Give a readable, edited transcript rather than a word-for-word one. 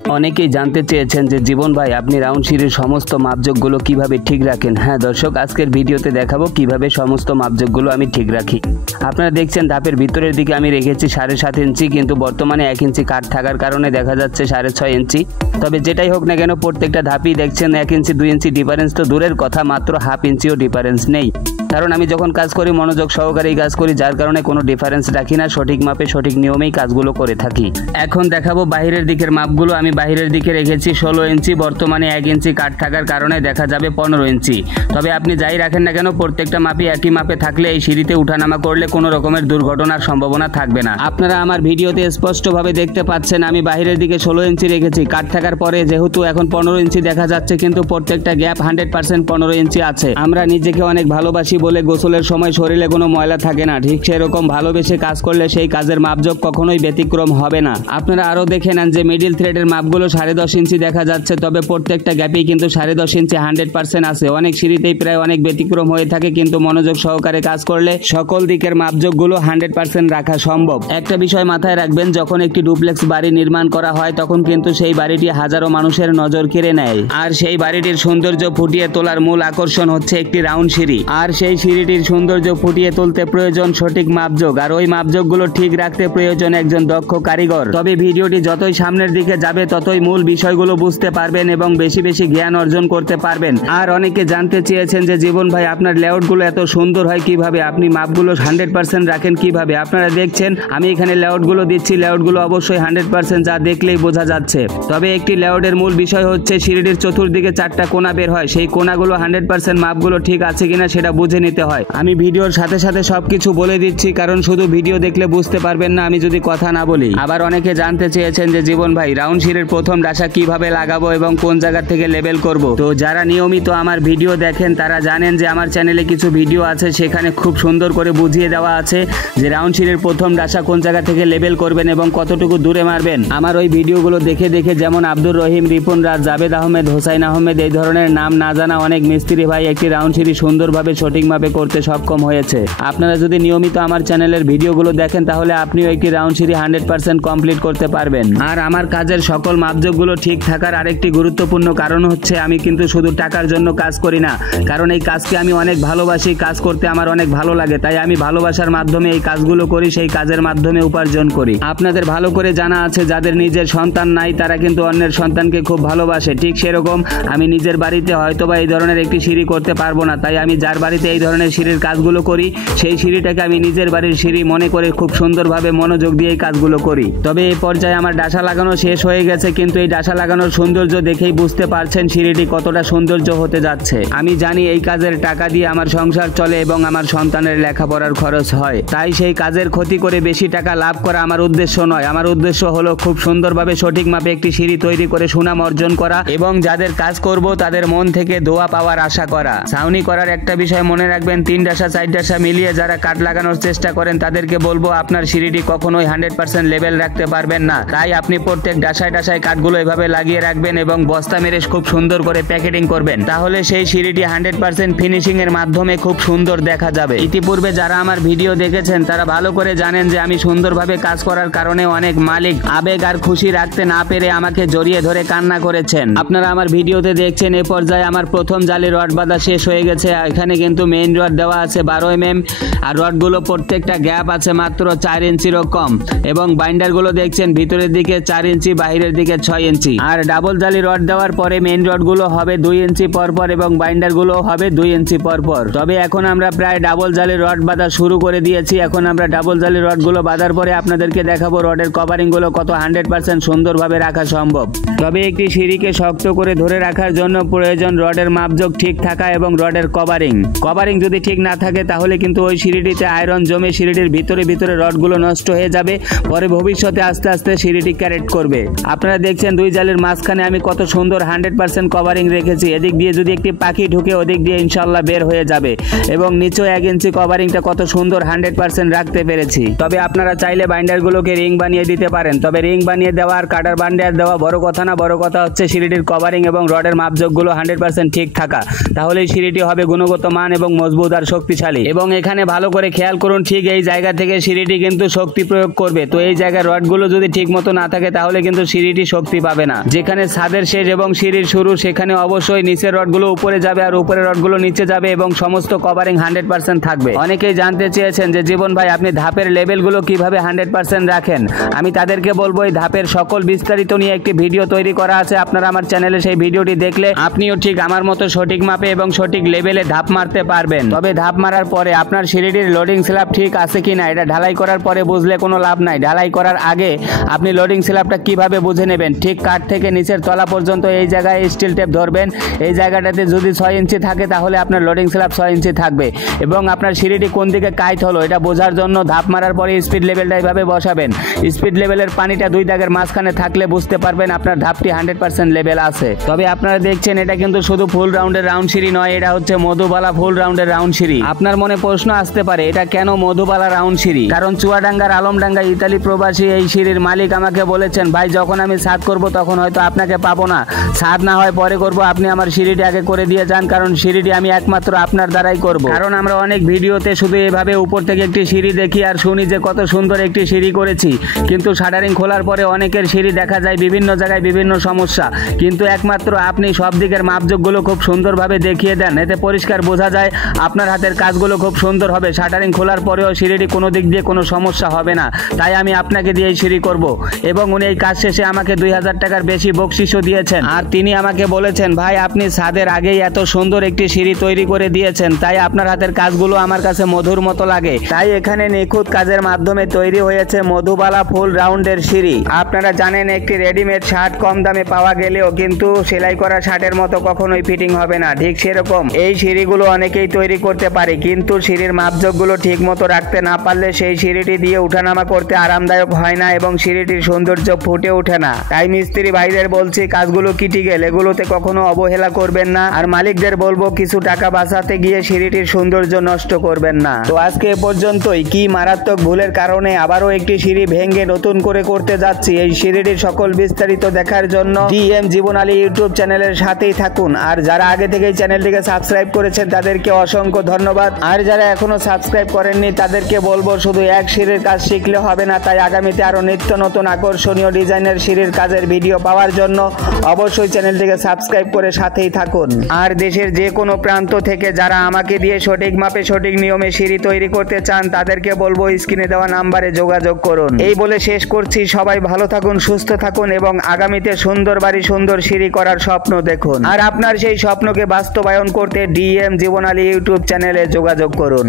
অনেকেই জানতে চেয়েছেন যে জীবন ভাই আপনি রাউন্ড সিঁড়ির সমস্ত মাপজোকগুলো কিভাবে ঠিক রাখেন। হ্যাঁ দর্শক, আজকের ভিডিওতে দেখাবো কিভাবে সমস্ত মাপজোকগুলো আমি ঠিক রাখি। আপনারা দেখছেন ধাপের ভিতরের দিকে আমি রেখেছি 7.5 ইঞ্চি, কিন্তু বর্তমানে 1 ইঞ্চি কাট থাকার কারণে দেখা যাচ্ছে 6.5 ইঞ্চি। তবে যেটাই হোক না কেন প্রত্যেকটা ধাপই দেখছেন 1 ইঞ্চি 2 ইঞ্চি ডিফারেন্স তো দূরের কথা, মাত্র হাফ ইঞ্চিও ডিফারেন্স নেই। কারণ আমি যখন কাজ করি মনোযোগ সহকারেই কাজ করি, যার কারণে কোনো ডিফারেন্স রাখি না, সঠিক মাপে সঠিক নিয়মেই কাজগুলো করে থাকি। এখন দেখাবো বাহিরের দিকের মাপগুলো। আমি বাহিরের দিকে রেখেছি 16 ইঞ্চি, বর্তমানে 1 ইঞ্চি কাট থাকার কারণে দেখা যাবে 15 ইঞ্চি। তবে আপনি যাই রাখেন না কেন প্রত্যেকটা মাপই একই মাপে থাকলে এই সিঁড়িতে উঠানামা করলে কোনো রকমের দুর্ঘটনার সম্ভাবনা থাকবে না। আপনারা আমার ভিডিওতে স্পষ্টভাবে দেখতে পাচ্ছেন আমি বাহিরের দিকে 16 ইঞ্চি রেখেছি। কাট থাকার পরে যেহেতু এখন 15 ইঞ্চি দেখা যাচ্ছে, কিন্তু প্রত্যেকটা গ্যাপ 100% 15 ইঞ্চি আছে। আমরা নিজেকে অনেক ভালোবাসি বলে গোসলের সময় শরীরে কোনো ময়লা থাকে না, ঠিক সেরকম ভালোবেসে কাজ করলে সেই কাজের মাপজোক কখনোই ব্যতিক্রম হবে না। আপনারা আরো দেখে নেন যে মিডিল থ্রেডের মাপগুলো 10.5 ইঞ্চি দেখা যাচ্ছে, তবে প্রত্যেকটা গ্যাপেই কিন্তু 10.5 ইঞ্চি 100% আছে। অনেক সিঁড়িতেই প্রায় অনেক ব্যতিক্রম হয়ে থাকে, কিন্তু মনোযোগ সহকারে কাজ করলে সকল দিকের মাপজোকগুলো 100% রাখা সম্ভব। একটা বিষয় মাথায় রাখবেন, যখন একটি ডুপ্লেক্স বাড়ি নির্মাণ করা হয় তখন কিন্তু সেই বাড়িটি হাজারো মানুষের নজর কেড়ে নেয়, আর সেই বাড়িটির সৌন্দর্য ফুটিয়ে তোলার মূল আকর্ষণ হচ্ছে একটি রাউন্ড সিঁড়ি। আর সেই সিঁড়িটির সৌন্দর্য ফুটিয়ে তুলতে প্রয়োজন সঠিক মাপজোক, আর ওই মাপজোকগুলো ঠিক রাখতে প্রয়োজন একজন দক্ষ কারিগর। তবে ভিডিওটি যতই সামনের দিকে যাবে ততই মূল বিষয়গুলো বুঝতে পারবেন এবং বেশি বেশি জ্ঞান অর্জন করতে পারবেন। আর অনেকে জানতে চেয়েছেন যে জীবন ভাই আপনার লেআউটগুলো এত সুন্দর হয় কিভাবে, আপনি মাপগুলো 100% রাখেন কিভাবে। আপনারা দেখছেন আমি এখানে লেআউটগুলো দিচ্ছি, লেআউটগুলো অবশ্যই 100% যা দেখলেই বোঝা যাচ্ছে। তবে একটি লেআউটের মূল বিষয় হচ্ছে সিঁড়িটির চতুর্দিকে 4টা কোণা বের হয়, সেই কোণাগুলো 100% মাপগুলো ঠিক আছে কিনা সেটা বুঝে নিতে হয়। আমি ভিডিওর সাথে সাথে সবকিছু বলে দিচ্ছি, কারণ শুধু ভিডিও দেখলে বুঝতে পারবেন না আমি যদি কথা না বলি। আবার অনেকে জানতে চেয়েছেন যে জীবন ভাই রাউন্ড সিঁড়ির প্রথম ডাসা কিভাবে লাগাবো এবং কোন জায়গা থেকে লেবেল করব। তো যারা নিয়মিত আমার ভিডিও দেখেন তারা জানেন যে আমার চ্যানেলে কিছু ভিডিও আছে, সেখানে খুব সুন্দর করে বুঝিয়ে দেওয়া আছে যে রাউন্ড সিঁড়ির প্রথম ডাসা কোন জায়গা থেকে লেবেল করবেন এবং কতটুকু দূরে মারবেন। আমার ওই ভিডিওগুলো দেখে দেখে যেমন আব্দুর রহিম, রিপন রাজ, জাবেদ আহমেদ, হোসাইন আহমেদ এই ধরনের নাম না জানা অনেক মিস্ত্রি ভাই একটি রাউন্ড সিঁড়ি সুন্দরভাবে সঠিকভাবে করতে সক্ষম হয়েছে। আপনারা যদি নিয়মিত আমার চ্যানেলের ভিডিওগুলো দেখেন তাহলে আপনিও একটি রাউন্ড সিঁড়ি 100% কমপ্লিট করতে পারবেন। আর আমার কাজের সকল মাপজোকগুলো ঠিক থাকার আরেকটি গুরুত্বপূর্ণ কারণ হচ্ছে আমি কিন্তু শুধু টাকার জন্য কাজ করি না, কারণ এই কাজকে আমি অনেক ভালোবাসি, কাজ করতে আমার অনেক ভালো লাগে, তাই আমি ভালোবাসার মাধ্যমে এই কাজগুলো করি, সেই কাজের মাধ্যমে উপার্জন করি। আপনাদের ভালো করে জানা আছে যাদের নিজের সন্তান নাই তারা কিন্তু অন্যের সন্তানকে খুব ভালোবাসে, ঠিক সেরকম আমি নিজের বাড়িতে হয়তোবা এই ধরনের একটি সিঁড়ি করতে পারবো না, তাই আমি যার বাড়িতে এই ধরনের সিঁড়ির কাজগুলো করি সেই সিঁড়িটাকে আমি নিজের বাড়ির সিঁড়ি মনে করে খুব সুন্দরভাবে মনোযোগ দিয়ে এই কাজগুলো করি। তবে এই পর্যায়ে আমার ডাসা লাগানো শেষ হয়ে গেছে, কিন্তু এই ডাসা লাগানোর সৌন্দর্য দেখেই বুঝতে পারছেন সিঁড়িটি কতটা সৌন্দর্য হতে যাচ্ছে। আমি জানি এই কাজের টাকা দিয়ে আমার সংসার চলে এবং আমার সন্তানের লেখাপড়ার খরচ হয়, তাই সেই কাজের ক্ষতি করে বেশি টাকা লাভ করা আমার উদ্দেশ্য নয়। আমার উদ্দেশ্য হলো খুব সুন্দরভাবে সঠিক মাপে একটি সিঁড়ি তৈরি করে সুনাম অর্জন করা এবং যাদের কাজ করব তাদের মন থেকে দোয়া পাওয়ার আশা করা। ছাউনি করার একটা বিষয় মনে রাখবেন, 3 ডাসা 4 ডাসা মিলিয়ে যারা কাঠ লাগানোর চেষ্টা করেন তাদেরকে বলবো আপনার সিঁড়িটি কখনোই 100% লেভেল রাখতে পারবেন না। তাই আপনি প্রত্যেক ডাসায় ডাসায় কাঠগুলো এভাবে লাগিয়ে রাখবেন এবং বস্তা মেরে খুব সুন্দর করে প্যাকেটিং করবেন, তাহলে সেই সিঁড়িটি 100% ফিনিশিং এর মাধ্যমে খুব সুন্দর দেখা যাবে। ইতিপূর্বে যারা আমার ভিডিও দেখেছেন তারা ভালো করে জানেন যে আমি সুন্দরভাবে কাজ করার কারণে অনেক মালিক আবেগ আর খুশি রাখতে না পেরে আমাকে জড়িয়ে ধরে কান্না করেছেন। আপনারা আমার ভিডিওতে দেখছেন এ পর্যায়ে আমার প্রথম জালি রড বাঁধা শেষ হয়ে গেছে। এখানে কিন্তু মেইন রড দেওয়া আছে 12 mm, আর রডগুলো প্রত্যেকটা গ্যাপ আছে মাত্র 4 ইঞ্চিরও কম, এবং বাইন্ডারগুলো দেখছেন ভিতরের দিকে 4 ইঞ্চি, বাহিরের দিকে 6 ইঞ্চি। আর ডাবল জালি রড দেওয়ার পরে মেইন রডগুলো হবে 2 ইঞ্চি পরপর এবং বাইন্ডারগুলো হবে 2 ইঞ্চি পরপর। তবে এখন আমরা প্রায় ডাবল জালি রড বাঁধা শুরু করে দিয়েছি। এখন আমরা ডাবল জালি রডগুলো বাঁধার পরে আপনাদেরকে দেখাবো রডের কভারিংগুলো কত 100% সুন্দরভাবে রাখা সম্ভব। তবে একটি সিঁড়িকে শক্ত করে ধরে রাখার জন্য প্রয়োজন রডের মাপজোক ঠিক থাকা এবং রডের কভারিং যদি ঠিক না থাকে তাহলে কিন্তু ওই সিঁড়িটিতে আয়রন জমে সিঁড়িটির ভিতরে ভিতরে রডগুলো নষ্ট হয়ে যাবে, পরে ভবিষ্যতে আস্তে আস্তে সিঁড়িটি ক্যারেট করবে। আপনারা দেখছেন 2 জালির মাঝখানে আমি কত সুন্দর 100% কভারিং রেখেছি। এদিক দিয়ে যদি একটি পাখি ঢুকে ওদিক দিয়ে ইনশাল্লাহ বের হয়ে যাবে, এবং নিচেও 1 ইঞ্চি কভারিংটা কত সুন্দর 100% রাখতে পেরেছি। তবে আপনারা চাইলে বাইন্ডারগুলোকে রিং বানিয়ে দিতে পারেন, তবে রিং বানিয়ে দেওয়া আর কাটার বান্ডার দেওয়া বড় কথা না, বড় কথা হচ্ছে সিঁড়িটির কভারিং এবং রডের মাপজোকগুলো 100% ঠিক থাকা, তাহলে সিঁড়িটি হবে গুণগত মান এবং মজবুত আর শক্তিশালী। এবং এখানে ভালো করে খেয়াল করুন, ঠিক এই জায়গা থেকে সিঁড়িটি কিন্তু শক্তি প্রয়োগ করবে। তো এই জায়গার রডগুলো যদি ঠিক মতো না থাকে তাহলে কিন্তু সিঁড়িটি শক্তি পাবে না। যেখানে ছাদের শেষ এবং সিঁড়ির শুরু সেখানে অবশ্যই নিচের রডগুলো উপরে যাবে আর উপরের রডগুলো নিচে যাবে এবং সমস্ত কভারিং 100% থাকবে। অনেকেই জানতে চেয়েছেন যে জীবন ভাই আপনি ধাপের লেভেলগুলো কিভাবে 100% রাখেন। আমি তাদেরকে বলবো এই ধাপের সকল বিস্তারিত নিয়ে একটি ভিডিও তৈরি করা আছে, আপনারা আমার চ্যানেলে সেই ভিডিওটি দেখলে আপনিও ঠিক আমার মতো সঠিক মাপে এবং সঠিক লেভেলে ধাপ মারতে পারবেন। তবে ধাপ মারার পরে আপনার সিঁড়িটির লোডিং স্ল্যাব ঠিক আছে কিনা এটা ঢালাই করার পরে বুঝলে কোনো লাভ নাই। ঢালাই করার আগে আপনি লোডিং স্ল্যাবটা কিভাবে বুঝে নেবেন, ঠিক কাঠ থেকে নিচের তলা পর্যন্ত এই জায়গায় স্টিল টেপ ধরবেন। এই জায়গাটাতে যদি 6 ইঞ্চি থাকে তাহলে আপনার লোডিং স্ল্যাব 6 ইঞ্চি থাকবে এবং আপনার সিঁড়িটি কোন দিকে কাইট হলো এটা বোঝার জন্য ধাপ মারার পরে স্পিড লেভেলটা এইভাবে বসাবেন। স্পিড লেভেলের পানিটা 2 দাগের মাঝখানে থাকলে বুঝতে পারবেন আপনার ধাপটি 100% লেভেল আছে। তবে আপনারা দেখছেন এটা কিন্তু শুধু ফুল রাউন্ডের রাউন্ড সিঁড়ি নয়, এটা হচ্ছে মধুবালা ফুল রাউন্ডের রাউন্ড সিঁড়ি। আপনার মনে প্রশ্ন আসতে পারে এটা কেন মধুবালা রাউন্ড সিঁড়ি? কারণ চুয়াডাঙ্গার আলমডাঙ্গা ইতালি প্রবাসী এই সিঁড়ির মালিক আমাকে বলেছেন, ভাই যখন আমি ছাদ করব তখন হয়তো আপনাকে পাবো না, ছাদ না হয় পরে করব, আপনি আমার সিঁড়িটি আগে করে দিয়ে যান, কারণ সিঁড়িটি আমি একমাত্র আপনার দ্বারাই করব। কারণ আমরা অনেক ভিডিওতে শুধু এভাবে উপর থেকে একটি সিঁড়ি দেখি আর শুনি যে কত সুন্দর একটি সিঁড়ি করেছি, কিন্তু শাটারিং খোলার পরে অনেকের সিঁড়ি দেখা যায় বিভিন্ন জায়গায় বিভিন্ন সমস্যা, কিন্তু একমাত্র আপনি সব দিকের মাপজোকগুলো খুব সুন্দরভাবে দেখিয়ে দেন, এতে পরিষ্কার বোঝা যায় আপনার হাতের কাজগুলো খুব সুন্দর হবে। শাটারিং খোলার পরেও সিঁড়িটি কোনো দিক দিয়ে কোনো সমস্যা হবে না, তাই আমি আপনাকে দিয়ে এই সিঁড়ি করব। এবং উনি এই কাজ শেষে আমাকে 2000 টাকার বেশি বকশিশও দিয়েছেন। আর তিনি আমাকে বলেছেন, ভাই আপনি ছাদের আগেই এত সুন্দর একটি সিঁড়ি তৈরি করে দিয়েছেন, তাই আপনার হাতের কাজগুলো আমার কাছে মধুর মতো লাগে। তাই এখানে নিখুঁত কাজের মাধ্যমে তৈরি হয়েছে মধুবালা ফুল রাউন্ডের সিঁড়ি। আপনারা জানেন একটি রেডিমেড শার্ট কম দামে পাওয়া গেলেও কিন্তু সেলাই করা শার্টের মতো কখনোই ফিটিং হবে না, ঠিক সেরকম এই সিঁড়িগুলো অনেকেই তৈরি করতে পারে, কিন্তু সিঁড়ির মাপজোকগুলো ঠিক মতো রাখতে না পারলে সেই সিঁড়িটি দিয়ে উঠানামা করতে আরামদায়ক হয় না এবং সিঁড়িটির সৌন্দর্য ফুটে ওঠে না। তাই মিস্ত্রি ভাইদের বলছি কাজগুলো ক্রিটিক্যাল, এগুলোতে কখনো অবহেলা করবেন না। আর মালিকদের বলবো কিছু টাকা বাঁচাতে গিয়ে সিঁড়িটির সৌন্দর্য নষ্ট করবেন না। তো আজকে এ পর্যন্তই। কি মারাত্মক ভুলের কারণে আবারও একটি সিঁড়ি ভেঙে নতুন করে করতে যাচ্ছি, এই সিঁড়িটির সকল বিস্তারিত দেখার জন্য ডিএম জীবন আলী ইউটিউব চ্যানেলের সাথেই থাকুন। আর যারা আগে থেকেই চ্যানেলটিকে সাবস্ক্রাইব করেছেন তাদেরকে অসংখ্য ধন্যবাদ। আর যারা এখনো সাবস্ক্রাইব করেননি তাদেরকে বলবো শুধু এক সিঁড়ির কাজ শিখলে হবে না, তাই আগামীতে আরো নিত্য নতুন আকর্ষণীয় ডিজাইনের সিঁড়ির কাজের ভিডিও পাওয়ার জন্য অবশ্যই চ্যানেলটিকে সাবস্ক্রাইব করে সাথেই থাকুন। আর দেশের যে কোনো প্রান্ত থেকে যারা আমাকে দিয়ে সঠিক মাপে সঠিক নিয়মে সিঁড়ি তৈরি করতে চান তাদেরকে বলবো স্ক্রিনে দেওয়া নাম্বারে যোগাযোগ করুন। এই বলে শেষ করছি, সবাই ভালো থাকুন, সুস্থ থাকুন এবং আগামীতে সুন্দর বাড়ি সুন্দর সিঁড়ি করার স্বপ্ন দেখুন। আর আপনার সেই স্বপ্নকে বাস্তবায়ন করতে ডিএম জীবন আলী ইউটিউব চ্যানেলে যোগাযোগ করুন।